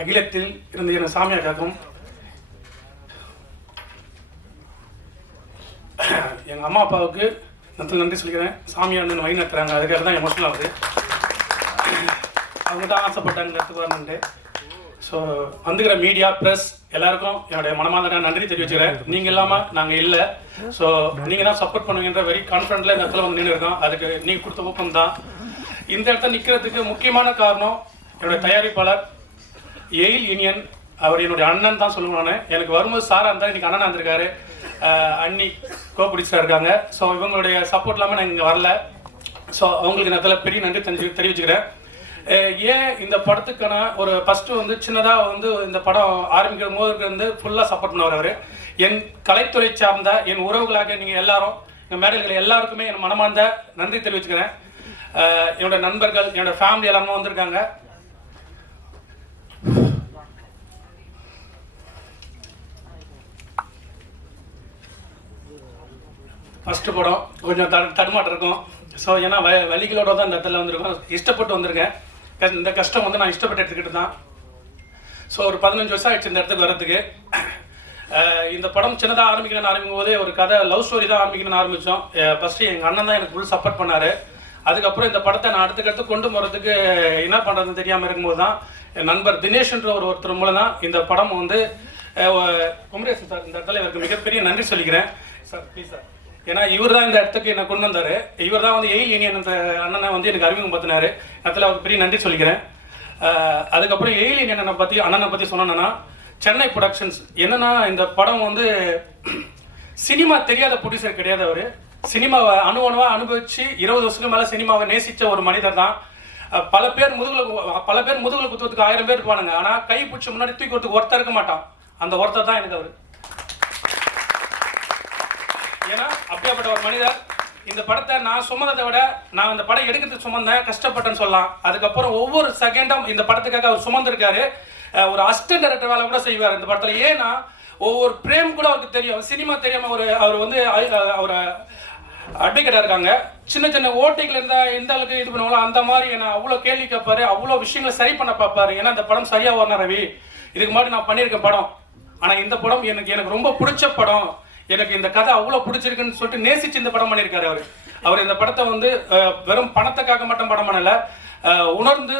அகிலத்தில் இருந்து என சாமியா காக்கும் எங்கள் அம்மா அப்பாவுக்கு நன்றி சொல்லிக்கிறேன். சாமியார் வந்து வழி நடத்துகிறாங்க, அதுக்காக தான் எமோஷனல் ஆகுது. அவங்க தான் ஆசைப்பட்டாங்க இடத்துக்கு வரணுன்ட்டு. ஸோ வந்துக்கிற மீடியா ப்ரெஸ் எல்லாருக்கும் என்னுடைய மனமார்ந்த நன்றி தெரிவிச்சுக்கிறேன். நீங்கள் இல்லாமல் நாங்கள் இல்லை. ஸோ நீங்கள் தான் சப்போர்ட் பண்ணுவீங்கன்ற வெரி கான்ஃபிடென்ட்டில் இந்த இடத்துல வந்து நின்று இருக்கோம். அதுக்கு நீங்கள் கொடுத்த ஊக்கம் தான். இந்த இடத்துல நிற்கிறதுக்கு முக்கியமான காரணம் என்னுடைய தயாரிப்பாளர் எயில் யூனியன். அவர் என்னுடைய அண்ணன் தான் சொல்லுவேன். நான் எனக்கு வரும்போது சாராக இருந்தால் இன்றைக்கி அண்ணன் வந்திருக்காரு, அண்ணி கோபிடிச்சிட்டா இருக்காங்க. ஸோ இவங்களுடைய சப்போர்ட் இல்லாமல் நான் இங்கே வரல. ஸோ அவங்களுக்கு நான் அதில் பெரிய நன்றி தெரிவிச்சுக்கிறேன். ஏன் இந்த படத்துக்கான ஒரு ஃபஸ்ட்டு வந்து சின்னதாக வந்து இந்த படம் ஆரம்பிக்கிற போது வந்து ஃபுல்லாக சப்போர்ட் பண்ணுவார் அவர். என் கலைத்துறை சார்ந்த என் உறவுகளாக நீங்கள் எல்லாரும் எங்கள் மேடைகள் எல்லாருக்குமே என் மனமார்ந்த நன்றி தெரிவிச்சுக்கிறேன். என்னோடய நண்பர்கள், என்னோடய ஃபேமிலி எல்லாமே வந்திருக்காங்க. ஃபஸ்ட்டு படம் கொஞ்சம் தடுமாட்டம் இருக்கும். ஸோ ஏன்னா வலிகளோட தான் இந்த இடத்துல வந்திருக்கோம். இஷ்டப்பட்டு வந்திருக்கேன். இந்த கஷ்டம் வந்து நான் இஷ்டப்பட்டு எடுத்துக்கிட்டு தான். ஸோ ஒரு 15 வருஷம் ஆயிடுச்சு இந்த இடத்துக்கு வர்றதுக்கு. இந்த படம் சின்னதாக ஆரம்பிக்கும் போதே ஒரு கதை லவ் ஸ்டோரி தான் ஆரம்பிக்கணும்னு ஆரம்பித்தோம். ஃபஸ்ட்டு எங்கள் அண்ணன் தான் எனக்கு ஃபுல் சப்போர்ட் பண்ணார். அதுக்கப்புறம் இந்த படத்தை நான் அடுத்துக்கடுத்து கொண்டு போகிறதுக்கு என்ன பண்ணுறதுன்னு தெரியாமல் இருக்கும்போது தான் என் நண்பர் தினேஷ்ன்ற ஒருத்தர் மூலம் தான் இந்த படம் வந்து குமரேசன் சார் இந்த இடத்துல இவருக்கு மிகப்பெரிய நன்றி சொல்லிக்கிறேன். Sir please sir. ஏன்னா இவர் தான் இந்த இடத்துக்கு என்னை கொண்டு வந்தார். இவர் தான் வந்து எயில் யூனியன் அந்த அண்ணனை வந்து எனக்கு அறிமுகம் பார்த்தினார். அதில் அவருக்கு பெரிய நன்றி சொல்லிக்கிறேன். அதுக்கப்புறம் எயில் யூனியன் அண்ணனை பற்றி சொன்னேன்னா சென்னை ப்ரொடக்ஷன்ஸ் என்னென்னா இந்த படம் வந்து சினிமா தெரியாத ப்ரொடியூசர் கிடையாது. அவர் சினிமாவை அணுவணுவாக அனுபவித்து 20 வருஷத்துக்கு மேலே சினிமாவை நேசித்த ஒரு மனிதர் தான். பல பேர் முதுகில் குத்துறதுக்கு 1000 பேர் இருப்பானுங்க. ஆனால் கை பிடிச்சி முன்னாடி தூக்கி வரதுக்கு ஒருத்தர் இருக்க மாட்டான். அந்த ஒருத்தர் தான் எனக்கு அவர். ஏன்னா அப்படியாப்பட்ட ஒரு மனிதர். இந்த படத்தை நான் சுமந்ததை விட நான் இந்த படம் எடுக்கிறதுக்கு சுமந்தேன், கஷ்டப்பட்டேன்னு சொல்லலாம். அதுக்கப்புறம் ஒவ்வொரு செகண்டும் இந்த படத்துக்காக அவர் சுமந்திருக்காரு. ஒரு அசிஸ்டன்ட் டைரக்டர் வேலை கூட செய்வார் இந்த படத்தில். ஏன்னா ஒவ்வொரு பிரேம் கூட அவருக்கு தெரியும். சினிமா தெரியாமல் அவர் வந்து அவர் அட்வொகேட்டாக இருக்காங்க. சின்ன சின்ன ஓட்டைகள் இருந்தால் எந்த அளவுக்கு இது பண்ணுவாங்களோ அந்த மாதிரி என்ன அவ்வளோ கேள்வி கேட்பாரு, அவ்வளோ விஷயங்களை சரி பண்ண பார்ப்பாரு. ஏன்னா இந்த படம் சரியாக வரணும் ரவி. இதுக்கு முன்னாடி நான் பண்ணியிருக்கேன் படம், ஆனால் இந்த படம் எனக்கு ரொம்ப பிடிச்ச படம், எனக்கு இந்த கதை அவ்வளோ பிடிச்சிருக்குன்னு சொல்லிட்டு நேசிச்சு இந்த படம் பண்ணியிருக்காரு அவர். அவர் இந்த படத்தை வந்து வெறும் பணத்துக்காக மட்டும் படம் பண்ணலை, உணர்ந்து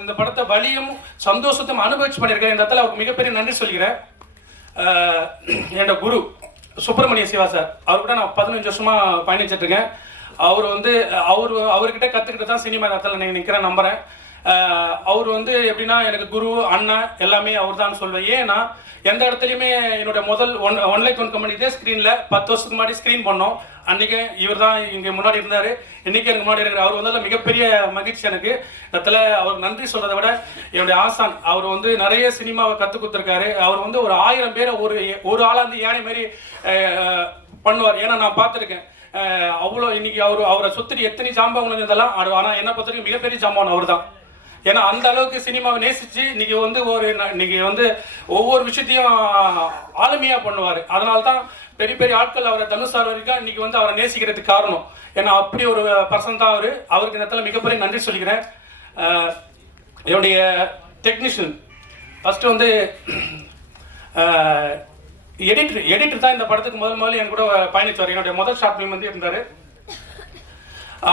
இந்த படத்தை வலியும் சந்தோஷத்தையும் அனுபவிச்சு பண்ணியிருக்காரு. இந்த இடத்துல அவருக்கு மிகப்பெரிய நன்றி சொல்கிறேன். என்னோட குரு சுப்பிரமணிய சிவா சார், அவர் கூட நான் 15 வருஷமாக பயணிச்சிட்ருக்கேன். அவர் வந்து அவர்கிட்ட கற்றுக்கிட்டு தான் சினிமா இடத்துல நான் நிற்கிறேன் நம்புகிறேன். அவர் வந்து எப்படின்னா எனக்கு குரு அண்ணன் எல்லாமே அவர் தான் சொல்வேன். ஏன்னா எந்த இடத்துலையுமே என்னோட முதல் ஒன் லைக் ஒன் கம்பெனி இதே ஸ்க்ரீனில் 10 வருஷத்துக்கு முன்னாடி ஸ்க்ரீன் பண்ணோம். அன்றைக்கி இவர் தான் இங்கே முன்னாடி இருந்தார், இன்றைக்கி எனக்கு முன்னாடி இருக்கிற அவர் வந்து மிகப்பெரிய மகிழ்ச்சி எனக்கு. இடத்துல அவருக்கு நன்றி சொல்கிறத விட என்னுடைய ஆசான் அவர் வந்து நிறைய சினிமாவை கற்றுக் கொடுத்துருக்காரு. அவர் வந்து ஒரு 1000 பேரை ஒரு ஆளாந்து யானை மாரி பண்ணுவார். ஏன்னா நான் பார்த்துருக்கேன் அவ்வளோ. இன்னைக்கு அவரை சுற்றி எத்தனை ஜாம்பவங்கள் இருந்தாலும் ஆனால் என்ன பொறுத்த வரைக்கும் மிகப்பெரிய ஜாம்பவன் அவர் தான். ஏன்னா அந்த அளவுக்கு சினிமாவை நேசித்து இன்னைக்கு வந்து ஒவ்வொரு விஷயத்தையும் ஆளுமையாக பண்ணுவார். அதனால தான் பெரிய பெரிய ஆட்கள் அவரை தனுஷார் வரைக்கும் இன்னைக்கு வந்து அவரை நேசிக்கிறதுக்கு காரணம். ஏன்னா அப்படி ஒரு பர்சன் தான் அவர். அவருக்கு இந்த இடத்துல மிகப்பெரிய நன்றி சொல்லிக்கிறேன். என்னுடைய டெக்னீஷியன் ஃபஸ்ட்டு வந்து எடிட்டர் தான் இந்த படத்துக்கு முதல்ல என் கூட பயணிச்சார். என்னுடைய முதல் ஷார்ட் ஃபிலிம் வந்து இருந்தார்.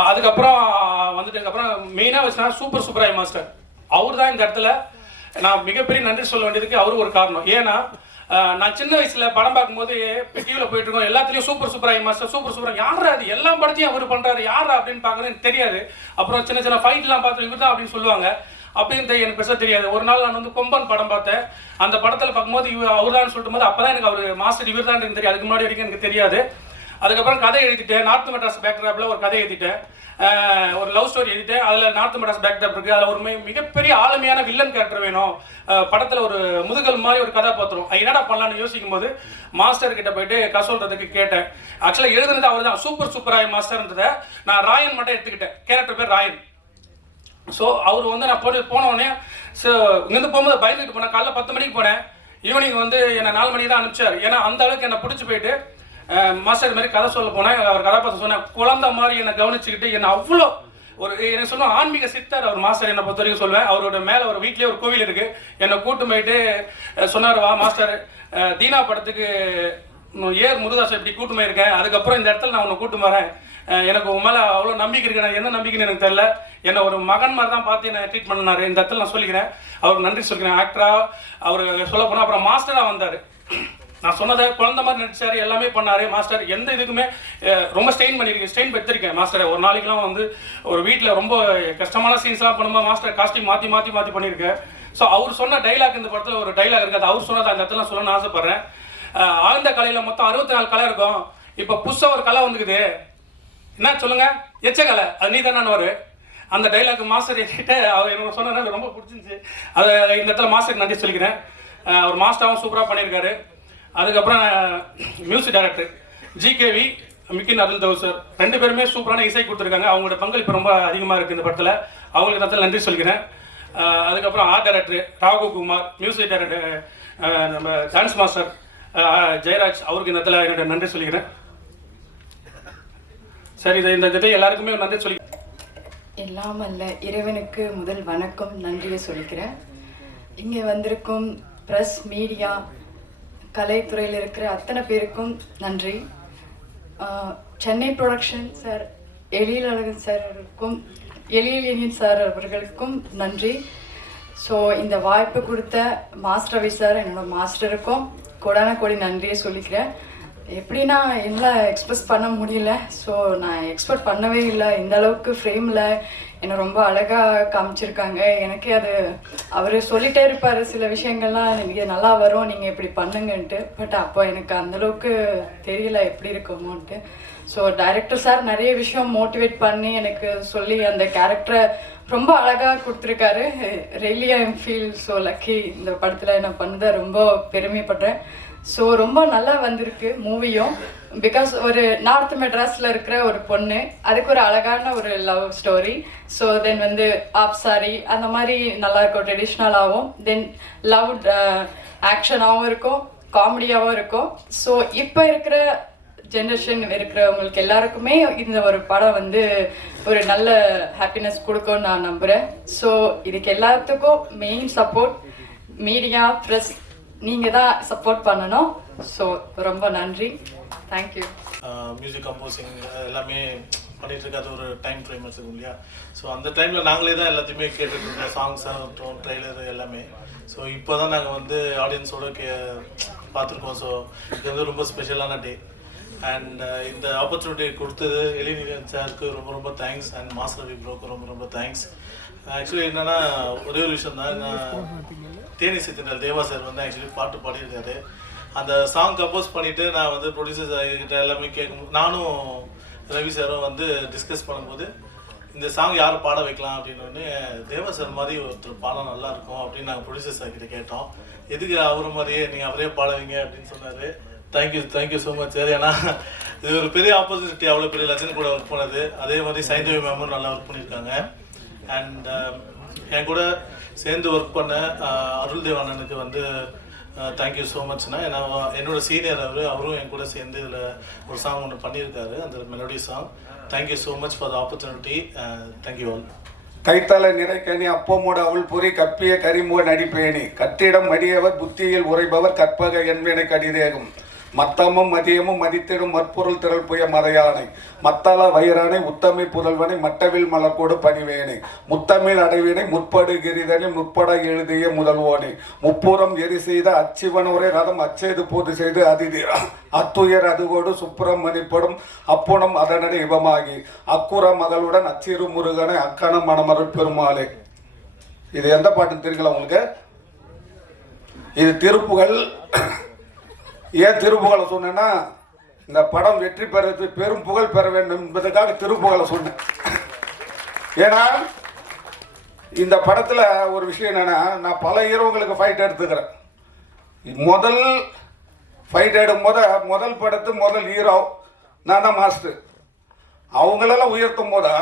அதுக்கப்புறம் வந்துட்டதுக்கப்புறம் மெயினாக வச்சுனா சூப்பராய் மாஸ்டர் அவர் தான் இந்த இடத்துல நான் மிகப்பெரிய நன்றி சொல்ல வேண்டியதுக்கு அவரு ஒரு காரணம். ஏன்னா நான் சின்ன வயசில் படம் பார்க்கும்போது டிவியில் போயிட்டு இருக்கோம், எல்லாத்துலேயும் சூப்பராய் மாஸ்டர் சூப்பர் யாரா அது எல்லா படத்தையும் அவர் பண்ணுறாரு யாரா அப்படின்னு பார்க்குறேன்னு தெரியாது. அப்புறம் சின்ன சின்ன ஃபைட்லாம் பார்த்து இவர் தான் அப்படின்னு சொல்லுவாங்க. அப்படின்னு எனக்கு பெருசாக தெரியாது. ஒரு நாள் நான் வந்து கொம்பன் படம் பார்த்தேன். அந்த படத்தில் பார்க்கும்போது அவர் தான் சொல்லிட்டு போது அப்போ தான் எனக்கு அவர் மாஸ்டர் இவர் தான் எனக்கு தெரியும். அதுக்கு முன்னாடி வரைக்கும் எனக்கு தெரியாது. அதுக்கப்புறம் கதை எழுதிட்டேன். நார்த் மெட்ராஸ் பேக்ட்ராப்பில் ஒரு கதை எழுதிட்டேன், ஒரு லவ் ஸ்டோரி எழுதிட்டேன். அதில் நார்த் மெட்ராஸ் பேக்ட்ராப் இருக்குது. அதில் ஒரு மிகப்பெரிய ஆளுமையான வில்லன் கேரக்டர் வேணும். படத்தில் ஒரு முதுகல் மாதிரி ஒரு கதாபாத்திரம் என்னடா பண்ணலான்னு யோசிக்கும் போது மாஸ்டர் கிட்ட போயிட்டு சொல்கிறதுக்கு கேட்டேன். ஆக்சுவலாக எழுதுனது அவர் தான் சூப்பராய் மாஸ்டர்ன்றதை நான் ராயன் மட்டும் எடுத்துக்கிட்டேன். கேரக்டர் பேர் ராயன். ஸோ அவர் வந்து நான் போனோடனே இங்கேருந்து போகும்போது பயந்துட்டு போனேன். காலைல 10 மணிக்கு போனேன், ஈவினிங் வந்து என்னை 4 மணிக்கு தான் அனுப்பிச்சார். ஏன்னா அந்த அளவுக்கு என்னை பிடிச்சி போயிட்டு மாஸ்டர் மாதிரி கதை சொல்ல போனேன். அவர் கதாபாத்திரம் சொன்னேன், குழந்தை மாதிரி என்னை கவனிச்சுக்கிட்டு என்னை அவ்வளோ ஒரு எனக்கு சொல்லுவேன் ஆன்மீக சித்தர் அவர் மாஸ்டர். என்னை பொறுத்த வரைக்கும் சொல்லுவேன், அவரோட மேலே ஒரு வீட்லேயே ஒரு கோவில் இருக்குது. என்னை கூட்டு போயிட்டு சொன்னார், வா மாஸ்டர், தீனா படத்துக்கு ஏர் முருதாஸ் இப்படி கூட்டு போயிருக்கேன், அதுக்கப்புறம் இந்த இடத்துல நான் உன்னை கூட்டு வரேன், எனக்கு உன் மேலே அவ்வளோ நம்பிக்கை இருக்கு, நான் என்ன நம்பிக்கைன்னு எனக்கு தெரியல, என்னை ஒரு மகன் மாதிரி தான் பார்த்து என்னை ட்ரீட் பண்ணார், இந்த இடத்துல நான் சொல்லிக்கிறேன், அவருக்கு நன்றி சொல்லிக்கிறேன். ஆக்டராக அவர் சொல்ல போனால் அப்புறம் மாஸ்டராக வந்தார். நான் சொன்னதை குழந்தை மாதிரி நடிச்சார், எல்லாமே பண்ணார் மாஸ்டர். எந்த இதுக்குமே ரொம்ப ஸ்ட்ரெயின் பெற்றிருக்கேன் மாஸ்டரை. ஒரு நாளைக்கெலாம் வந்து ஒரு வீட்டில் ரொம்ப கஷ்டமான சீன்ஸ்லாம் பண்ணும்போது மாஸ்டர் காஸ்டியூம் மாற்றி பண்ணியிருக்கேன். ஸோ அவர் சொன்ன டைலாக் இந்த படத்தில் ஒரு டைலாக் இருக்குது, அவர் சொன்னதை அந்த இடத்துல சொல்லணும்னு ஆசைப்பட்றேன். ஆழ்ந்த கலையில் மொத்தம் 64 கலை இருக்கும். இப்போ புதுசாக ஒரு கலை வந்துக்குது, என்ன சொல்லுங்க, எச்ச கலை, அது நீ தானே. அந்த டைலாக் மாஸ்டர் என்கிட்ட அவர் எனக்கு சொன்னது ரொம்ப பிடிச்சிருந்துச்சு. அதை இந்த இடத்துல மாஸ்டருக்கு நன்றி சொல்லிக்கிறேன். அவர் மாஸ்டராகவும் சூப்பராக பண்ணியிருக்காரு. அதுக்கப்புறம் மியூசிக் டைரக்டர் ஜிகேவி, மிக்கின் அருள்தேவ் சார், 2 பேருமே சூப்பரான இசை கொடுத்துருக்காங்க. அவங்களோட பங்களிப்பு ரொம்ப அதிகமாக இருக்குது இந்த படத்தில். அவங்களுக்கு இடத்துல நன்றி சொல்லிக்கிறேன். அதுக்கப்புறம் ஆர்ட் டைரக்டர் ராகுகுமார், மியூசிக் டைரக்டர் நம்ம டான்ஸ் மாஸ்டர் ஜெயராஜ், அவருக்கு இந்த இடத்துல என்னோட நன்றி சொல்லிக்கிறேன். சரி, இந்த இதை எல்லாருக்குமே நன்றி சொல்லி எல்லாம் அல்ல இறைவனுக்கு முதல் வணக்கம், நன்றியை சொல்லிக்கிறேன். இங்கே வந்திருக்கும் ப்ரெஸ், மீடியா, கலைத்துறையில் இருக்கிற அத்தனை பேருக்கும் நன்றி. சென்னை ப்ரொடக்ஷன் சார், எழில் அழகன் சாருக்கும், எழில் சார் அவர்களுக்கும் நன்றி. ஸோ இந்த வாய்ப்பு கொடுத்த மாஸ்டர் ரவி சார், என்னோட மாஸ்டருக்கும் கோடான நன்றியை சொல்லிக்கிறேன். எப்படின்னா என்னால் எக்ஸ்பிரஸ் பண்ண முடியல. ஸோ நான் எக்ஸ்பெக்ட் பண்ணவே இல்லை, இந்த அளவுக்கு ஃப்ரேமில் என்னை ரொம்ப அழகாக காமிச்சிருக்காங்க. எனக்கே அது அவர் சொல்லிகிட்டே இருப்பார் சில விஷயங்கள்லாம், நீங்கள் நல்லா வரும், நீங்கள் இப்படி பண்ணுங்கன்ட்டு. பட் அப்போ எனக்கு அந்தளவுக்கு தெரியல எப்படி இருக்குமோன்ட்டு. ஸோ டைரக்டர் சார் நிறைய விஷயம் மோட்டிவேட் பண்ணி எனக்கு சொல்லி அந்த கேரக்டரை ரொம்ப அழகாக கொடுத்துருக்காரு. Really I am feel so lucky. இந்த படத்தில் நான் பண்ணதை ரொம்ப பெருமைப்படுறேன். ஸோ ரொம்ப நல்லா வந்திருக்கு மூவியும். பிகாஸ் ஒரு நார்த் மெட்ராஸில் இருக்கிற ஒரு பொண்ணு, அதுக்கு ஒரு அழகான ஒரு லவ் ஸ்டோரி. ஸோ தென் வந்து ஆப்சாரி அந்த மாதிரி நல்லாயிருக்கும், ட்ரெடிஷ்னலாகவும். தென் லவ் ஆக்ஷனாகவும் இருக்கும், காமெடியாகவும் இருக்கும். ஸோ இப்போ இருக்கிற ஜென்ரேஷன் இருக்கிறவங்களுக்கு எல்லாருக்குமே இந்த ஒரு படம் வந்து ஒரு நல்ல ஹாப்பினஸ் கொடுக்கும்னு நான் நம்புகிறேன். ஸோ இதுக்கு எல்லாத்துக்கும் மெயின் சப்போர்ட் மீடியா, ப்ரெஸ், நீங்கள் தான் சப்போர்ட் பண்ணணும். ஸோ ரொம்ப நன்றி, தேங்க்யூ. மியூசிக் கம்போசிங் எல்லாமே பண்ணிட்டு இருக்காது, ஒரு டைம் ஃப்ரேம் வச்சுருக்கோம் இல்லையா. ஸோ அந்த டைமில் நாங்களே தான் எல்லாத்தையுமே கேட்டுட்டு இருக்கோம், சாங்ஸாக இருக்கட்டும், ட்ரெய்லர் எல்லாமே. ஸோ இப்போ தான் நாங்கள் வந்து ஆடியன்ஸோடு பார்த்துருக்கோம். ஸோ இது வந்து ரொம்ப ஸ்பெஷலான டே. அண்ட் இந்த ஆப்பர்ச்சுனிட்டி கொடுத்தது எழில் சாருக்கு ரொம்ப தேங்க்ஸ். அண்ட் மாஸ்டர் ரவி ப்ரோக்கு ரொம்ப தேங்க்ஸ். ஆக்சுவலி என்னென்னா ஒரே ஒரு விஷயம் தான், நான் தேனி சித்திரல் தேவா சார் வந்து ஆக்சுவலி பாட்டு பாடியிருக்காரு. அந்த சாங் கம்போஸ் பண்ணிவிட்டு நான் வந்து ப்ரொடியூசர்ஸ் கிட்ட எல்லாமே கேட்கும், நானும் ரவி சாரும் வந்து டிஸ்கஸ் பண்ணும்போது இந்த சாங் யார் பாட வைக்கலாம் அப்படின்னு தேவா சார் மாதிரி ஒருத்தர் பாடம் நல்லாயிருக்கும் அப்படின்னு நாங்கள் ப்ரொடியூசர் சார் கிட்ட கேட்டோம். எதுக்கு அவர் மாதிரியே நீங்கள் அவரே பாடுவீங்க அப்படின்னு சொன்னார். Thank you so much sir. ஏன்னா இது ஒரு பெரிய ஆப்பர்ச்சுனிட்டி, அவ்வளோ பெரிய லட்சன் கூட ஒர்க் பண்ணது. அதே மாதிரி சைந்தவி மேமும் நல்லா ஒர்க் பண்ணியிருக்காங்க. அண்ட் என் கூட சேர்ந்து ஒர்க் பண்ண அருள்தேவ் அண்ணனுக்கு வந்து தேங்க்யூ ஸோ மச்னா. ஏன்னா என்னோட சீனியர் அவரும் என் கூட சேர்ந்து இதில் ஒரு சாங் ஒன்று பண்ணியிருக்காரு, அந்த melody song. Thank you so much for the opportunity. Thank you all. கைத்தலை நிறைக்கணி அப்பமோடு அவள் பொறி கற்பிய கரிமுக நடிப்பேணி கட்டிடம் மடியவர் புத்தியில் உரைபவர் கற்பக என்பனை கடிதேகும் மத்தமும் மதியமும் மதித்திடும் மற்பொருள் திரள் புய மதையானை மத்தள வயிறானை உத்தமை புதல்வனை மட்டவில் மலர்கோடு பணிவேனை முத்தமிழ் அடைவினை முற்படு கிரிதனை முற்பட எழுதிய முதல்வோனை முப்புறம் எரி செய்த அச்சிவனுரை ரதம் அச்செய்து போது செய்து அதிதீரா அத்துயர் அதுவோடு சுப்புறம் மதிப்படும் அப்புணம் அதனடை இவமாகி அக்குற மகளுடன் அச்சிறு முருகனை அக்கணம் மணமருள் பெருமாளே. இது எந்த பாட்டுன்னு தெரியல உங்களுக்கு? இது திருப்புகள். ஏன் திருப்புகழை சொன்னேன்னா, இந்த படம் வெற்றி பெறது பெரும் புகழ் பெற வேண்டும் என்பதற்காக திருப்புகழை சொன்னேன். ஏன்னா இந்த படத்தில் ஒரு விஷயம் என்னன்னா, நான் பல ஹீரோங்களுக்கு ஃபைட் எடுத்துக்கிறேன். முதல் ஃபைட் எடுக்கும்போது முதல் படத்து முதல் ஹீரோ நான் தான் மாஸ்டர். அவங்களெல்லாம் உயர்த்தும் போது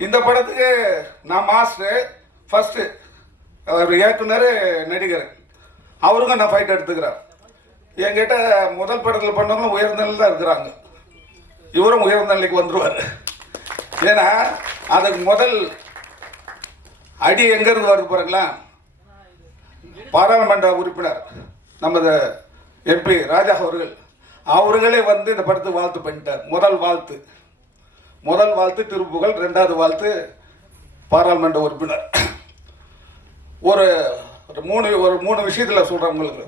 இந்த படத்துக்கு நான் மாஸ்டர் ஃபஸ்ட்டு, அவர் இயக்குனர், நடிகர், அவருக்கும் நான் ஃபைட் எடுத்துக்கிறேன். என்கிட்ட முதல் படத்தில் பண்ணவங்களும் உயர்ந்த நிலையில் தான் இருக்கிறாங்க. இவரும் உயர்ந்த நிலைக்கு வந்துடுவார். ஏன்னா அதுக்கு முதல் அடி எங்கேருந்து வருது பாருங்களா, பாராளுமன்ற உறுப்பினர் நமது எம்பி ராஜா அவர்களே வந்து இந்த படத்துக்கு வாழ்த்து பண்ணிட்டார். முதல் வாழ்த்து திருப்புகழ், 2வது வாழ்த்து பாராளுமன்ற உறுப்பினர். ஒரு மூணு விஷயத்தில் சொல்கிறேன் உங்களுக்கு.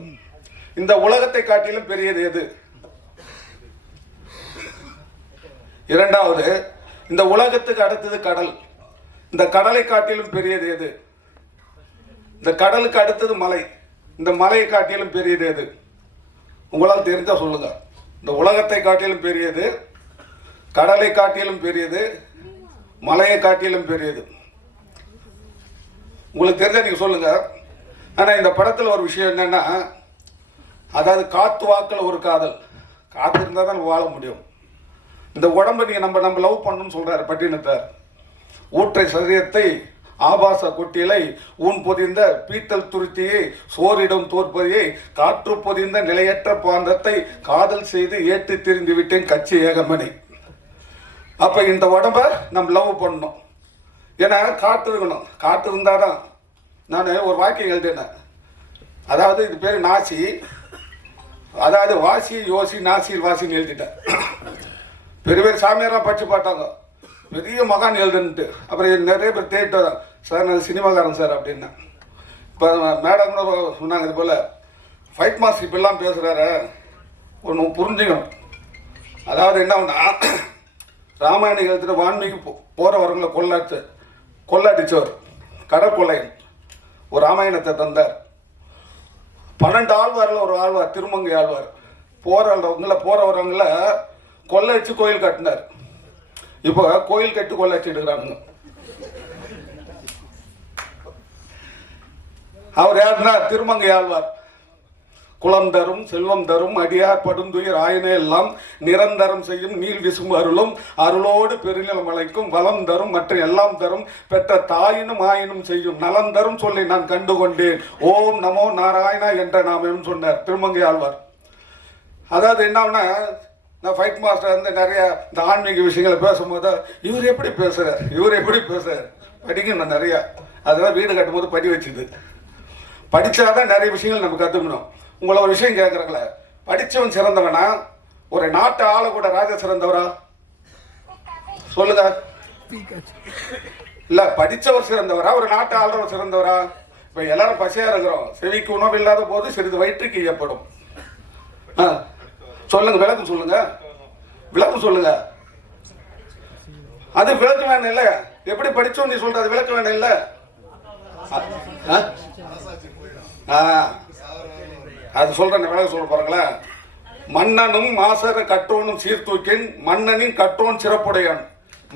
இந்த உலகத்தை காட்டிலும் பெரியது எது? 2வது, இந்த உலகத்துக்கு அடுத்தது கடல். இந்த கடலை காட்டிலும் பெரியது எது? இந்த கடலுக்கு அடுத்தது மலை. இந்த மலையை காட்டிலும் பெரியது எது? உங்களால் தெரிஞ்சா சொல்லுங்க. இந்த உலகத்தை காட்டிலும் பெரியது, கடலை காட்டிலும் பெரியது, மலையை காட்டிலும் பெரியது. உங்களுக்கு தெரிஞ்சா நீங்க சொல்லுங்க. ஆனா இந்த படத்துல ஒரு விஷயம் என்னன்னா, அதாவது காத்து வாக்கில் ஒரு காதல். காத்து இருந்தால் தான் வாழ முடியும். இந்த உடம்பை நீங்க நம்ம லவ் பண்ணணும்னு சொல்றாரு பட்டினத்தார். ஊற்றை சரியத்தை ஆபாச கொட்டியலை ஊன் பொதிந்த பீத்தல் துருத்தியை சோரிடம் தோற்பதியை காற்று பொதிந்த நிலையற்ற பாந்தத்தை காதல் செய்து ஏற்று திரிந்து விட்டேன் கட்சி ஏகமணி. அப்ப இந்த உடம்ப நம்ம லவ் பண்ணணும். ஏன்னா காற்று இருக்கணும். காற்று இருந்தாதான். நான் ஒரு வாக்கியம் எழுதினேன். அதாவது இது பேர் நாசி. அதாவது வாசி யோசி நாசியில் வாசின்னு எழுதிட்டேன். பெரிய பெரிய சாமியாரெல்லாம் படிச்சு பார்த்தாங்க, பெரிய மகான் எழுதுன்ட்டு. அப்புறம் நிறைய பேர் தேடிட்டு வராங்க, சார் நான் சினிமாக்காரன் சார் அப்படின்னா. இப்போ மேடம் கூட சொன்னாங்க, இது போல் ஃபைட் மாஸ்டர் இப்பெல்லாம் பேசுகிறாரு, ஒன்று புரிஞ்சுக்கணும். அதாவது என்ன ஒன்றா, ராமாயணம் எழுத்துட்டு வான்மீகி போகிற வரவங்களை கொள்ளாடிச்சவர் கடற்கொள்ளையன் ஒரு ராமாயணத்தை தந்தார். 12 ஆழ்வாரில் ஒரு ஆழ்வார் திருமங்கை ஆழ்வார். போகிறவங்களை கொள்ளடிச்சு கோயில் கட்டினார். இப்போ கோயில் கட்டி கொள்ளடிச்சுடுறாங்க. அவர் யாருன்னா திருமங்கை ஆழ்வார். குலம் தரும் செல்வம் தரும் அடியார் படுந்துயிர் ஆயினே எல்லாம் நிரந்தரம் செய்யும் நீள் விசும்பு அருளும் அருளோடு பெருநிலம் அழைக்கும் வளம் தரும் மற்ற எல்லாம் தரும் பெற்ற தாயினும் ஆயினும் செய்யும் நலம் தரும் சொல்லி நான் கண்டுகொண்டேன் ஓம் நமோ நாராயணா என்ற நாமம் சொன்னார் திருமங்கை ஆழ்வார். அதாவது என்னன்னா, நான் ஃபைட் மாஸ்டர் வந்து நிறைய இந்த ஆன்மீக விஷயங்களை பேசும்போது இவர் எப்படி பேசுறார் படிக்கணும் நிறையா. அதெல்லாம் வீடு கட்டும்போது படி வச்சுது. படித்தாதான் நிறைய விஷயங்கள் நம்ம கற்றுக்கணும். உங்களை ஒரு விஷயம் கேட்குறாங்களே, படித்தவன் சிறந்தவனா, ஒரு நாட்டை ஆளக்கூட ராஜா சிறந்தவரா சொல்லுங்க. இல்லை, படித்தவர் சிறந்தவரா, ஒரு நாட்டை ஆளுறவர் சிறந்தவரா? இப்போ எல்லாரும் பசியாக இருக்கிறோம். செவிக்கு உணவு இல்லாத போது சிறிது வயிற்றுக்கு ஏற்படும். சொல்லுங்க, விளக்கம் சொல்லுங்க. அது விளக்கம் வேணும் இல்ல? எப்படி படிச்சோம் நீ சொல்ற, அது விளக்கம் வேணும் இல்ல? அது சொல்றேன், விளக்கம் சொல்ல பாருங்களேன். மன்னனும் மாசர கற்றோனும் சீர்தூக்கின் மன்னனின் கற்றோன் சிறப்புடையான்.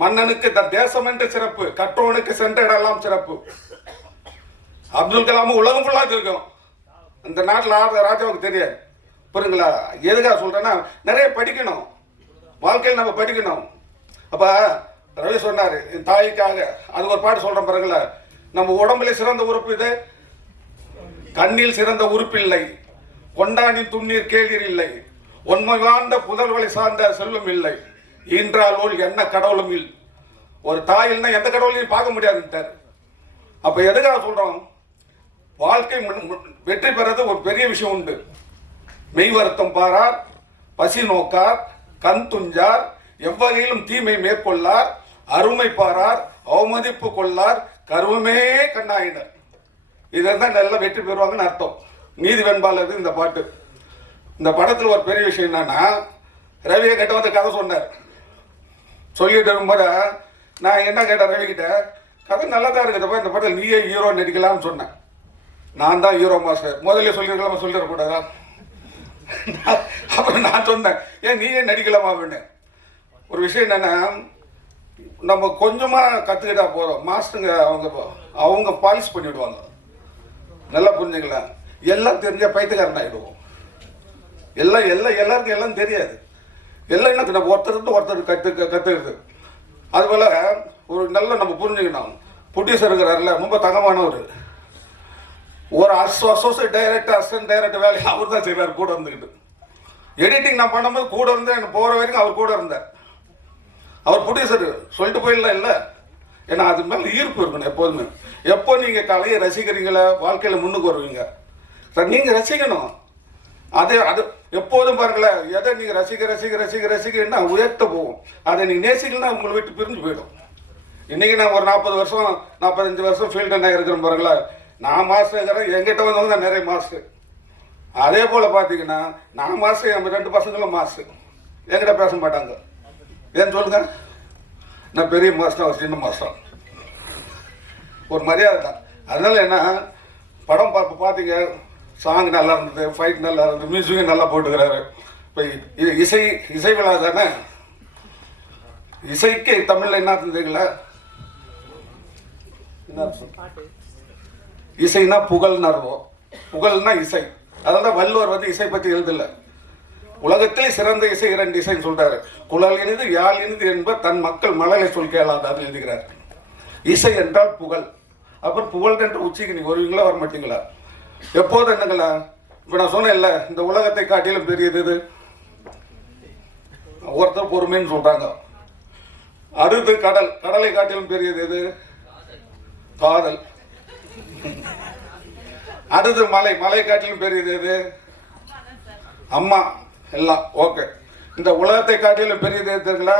மன்னனுக்கு தேசம் என்று சிறப்பு, கற்றோனுக்கு சென்ற இடமெல்லாம் சிறப்பு. அப்துல் கலாம் உலகம் ஃபுல்லா இருக்கும். இந்த நாட்டில் ஆடுற ராஜாவுக்கு தெரியாது. புரியுங்களா? எதுக்காக சொல்றேன்னா, நிறைய படிக்கணும். வாழ்க்கையில் நம்ம படிக்கணும். அப்ப ரவி சொன்னாரு தாய்க்காக, அது ஒரு பாட்டு சொல்றேன் பாருங்களா. நம்ம உடம்புல சிறந்த உறுப்பு இது. கண்ணில் சிறந்த உறுப்பில்லை, கொண்டானின் துண்ணீர் கேளீர் இல்லை, உண்மை வாழ்ந்த புதல்வளை சார்ந்த செல்வம் இல்லை, ஈன்றால் ஓல் என்ன கடவுளும் இல்லை. ஒரு தாயில்னா எந்த கடவுளையும் பார்க்க முடியாதுன்ட்டார். அப்ப எதுக்காக சொல்றோம், வாழ்க்கை வெற்றி பெறது ஒரு பெரிய விஷயம் உண்டு. மெய் வருத்தம் பாரார், பசி நோக்கார், கண் துஞ்சார், எவ்வகையிலும் தீமை மேற்கொள்ளார், அருமை பாரார், அவமதிப்பு கொள்ளார், கருவமே கண்ணாயினர். இதெல்லாம் நல்லா வெற்றி பெறுவாங்கன்னு அர்த்தம். நீதி வெண்பாளர் இந்த பாட்டு. இந்த படத்தில் ஒரு பெரிய விஷயம் என்னன்னா, ரவியை கிட்ட வந்து கதை சொன்னார். சொல்லிட்டு இருக்கும்போது நான் என்ன கேட்டேன் ரவி கிட்ட, கதை நல்லா தான் இருக்குதுப்பா, இந்த படத்தில் நீயே ஹீரோ நடிக்கலாம்னு சொன்னேன். நான் தான் ஹீரோ மாஸ்டர். முதல்ல சொல்லியிருக்கலாம், சொல்லிடக்கூடாதா? அப்புறம் நான் சொன்னேன், ஏன் நீயே நடிக்கலாமா அப்படின்னு. ஒரு விஷயம் என்னன்னா, நம்ம கொஞ்சமா கத்துக்கிட்டா போதும், மாஸ்டருங்க அவங்க பாலிஷ் பண்ணிவிடுவாங்க. நல்லா புரிஞ்சுங்களா? எல்லாம் தெரிஞ்ச பைத்தியக்காரன் ஆகிடுவோம். எல்லாருக்கும் எல்லாம் தெரியாது. எல்லாம் என்ன நம்ம ஒருத்தர் கற்றுக்கிறது. அதுபோல் ஒரு நல்ல நம்ம புரிஞ்சுக்கணும். ப்ரொடியூசர் இருக்கிறார்ல, ரொம்ப தங்கமானவர். ஒரு அசோசியேட் டைரக்டர், அசிஸ்டன்ட் டைரக்டர் வேலையை அவர் தான் செய்வார் கூட இருந்துக்கிட்டு. எடிட்டிங் நான் பண்ணும்போது கூட இருந்து எனக்கு போகிற வரைக்கும் அவர் கூட இருந்தார். அவர் ப்ரொடியூசர் சொல்லிட்டு போயிடலாம் இல்லை, ஏன்னா அது மேலே ஈர்ப்பு இருக்கணும் எப்போதுமே. எப்போ நீங்கள் கலையை ரசிக்கிறீங்களா வாழ்க்கையில் முன்னுக்கு வருவீங்க. சார் நீங்கள் ரசிக்கணும். அது எப்போதும் பாருங்களேன், எதை நீங்கள் ரசிக்கிறேன்னா உயர்த்த போகும். அதை நீங்கள் நேசிக்கலன்னா உங்களை விட்டு பிரிஞ்சு போயிடும். இன்றைக்கி நான் ஒரு 40 வருஷம் 45 வருஷம் ஃபீல்டு நான் இருக்கிறேன் பாருங்களேன். நான் மாஸ்டர் இருக்கிறேன், என்கிட்ட வந்தவங்க தான் நிறைய மாஸ்டர். அதே போல் பார்த்தீங்கன்னா நான் மாஸ்டர், என் 2 பசங்களும் மாஸ்டர். என்கிட்ட பேச மாட்டாங்க. ஏன்னு சொல்லுங்க, நான் பெரிய மாஸ்டர், அவர் சின்ன மாஸ்டர். ஒரு மரியாதை தான். அதனால என்ன படம் பார்த்தீங்க, சாங் நல்லா இருந்தது, ஃபைட் நல்லா இருந்தது, மியூசிக்கும் நல்லா போட்டுக்கிறாரு. இப்போ இசை விழா தானே. இசைக்கு தமிழில் என்ன இருந்ததுங்களா? இசைனா புகழ்னு அர்த்தம். புகழ்னா இசை. அதனால வள்ளுவர் வந்து இசை பற்றி எழுதல. உலகத்திலே சிறந்த இசை 2 இசைன்னு சொல்றாரு. குழல் இனிது யாழ் இனிது என்ப தன் மக்கள் மழலை சொல் கேளாதான்னு எழுதுகிறார். இசை என்றால் புகழ். அப்புறம் புகழ் என்ற உச்சிக்கு நீங்க வருவீங்களா வர மாட்டீங்களா? எப்போது என்னங்களா? இப்போ நான் சொன்னேன்ல, இந்த உலகத்தை காட்டிலும் பெரியது இது. ஒருத்தர் பொறுமைன்னு சொல்றாங்க. அடுத்து கடல், கடலை காட்டிலும் பெரியது எது? காதல். அடுத்து மலை, மலை காட்டிலும் பெரியது எது? அம்மா. எல்லாம் ஓகே. இந்த உலகத்தை காட்டிலும் பெரியது எதுங்களா?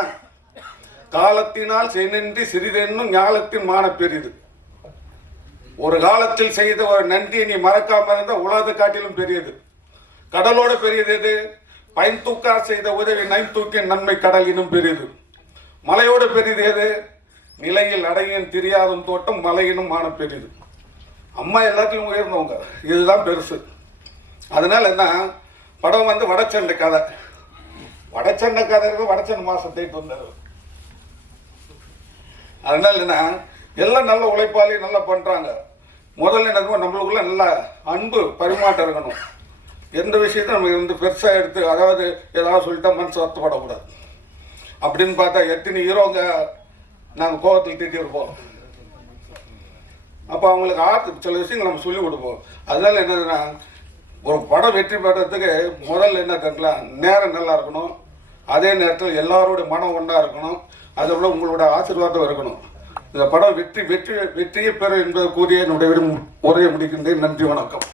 காலத்தினால் செய்நின்றி சிறிதென்னும் ஞாலத்தின் மான பெரியது. ஒரு காலத்தில் செய்த ஒரு நன்றியை நீ மறக்காம இருந்தா உலகத்தை காட்டிலும் பெரியது. கடலோட பெரியது எது? பயன் தூக்கா செய்த உதவி நைந்தூக்கின் நன்மை கடல் இன்னும் பெரியது. மலையோட பெரியது எது? நிலையில் அடையின் தெரியாதும் தோட்டம் மலையினும் மான பெரியது. அம்மா எல்லாத்தையும் உயர்ந்தவங்க, இதுதான் பெருசு. அதனால என்ன, படம் வந்து வடச்சண்டை கதை. வடச்சண்டை கதை வடச்சண்டை மாசத்தை வந்தார். அதனால என்ன, எல்லாம் நல்ல உழைப்பாளி நல்லா பண்றாங்க. முதல்ல என்ன, நம்மளுக்குள்ள நல்ல அன்பு பரிமாற்றம் இருக்கணும். எந்த விஷயத்தையும் நம்ம வந்து பெருசா எடுத்து, அதாவது ஏதாவது சொல்லிட்டா மனசு வருத்தப்படக்கூடாது. அப்படின்னு பார்த்தா எத்தனை ஹீரோங்க நாங்கள் கோபத்தில் திட்டிருப்போம். அப்போ அவங்களுக்கு சில விஷயங்கள் நம்ம சொல்லிக் கொடுப்போம். அதனால என்னதுன்னா, ஒரு படம் வெற்றி பெறதுக்கு முதல்ல என்ன தெரியுங்களா, நேரம் நல்லா இருக்கணும். அதே நேரத்தில் எல்லாரோட மனம் ஒன்றா இருக்கணும். அதை விட உங்களோட ஆசீர்வாதம் இருக்கணும். இந்த படம் வெற்றியை பெறும் என்பது கூறிய என்னுடைய உரையை முடிக்கின்றேன். நன்றி, வணக்கம்.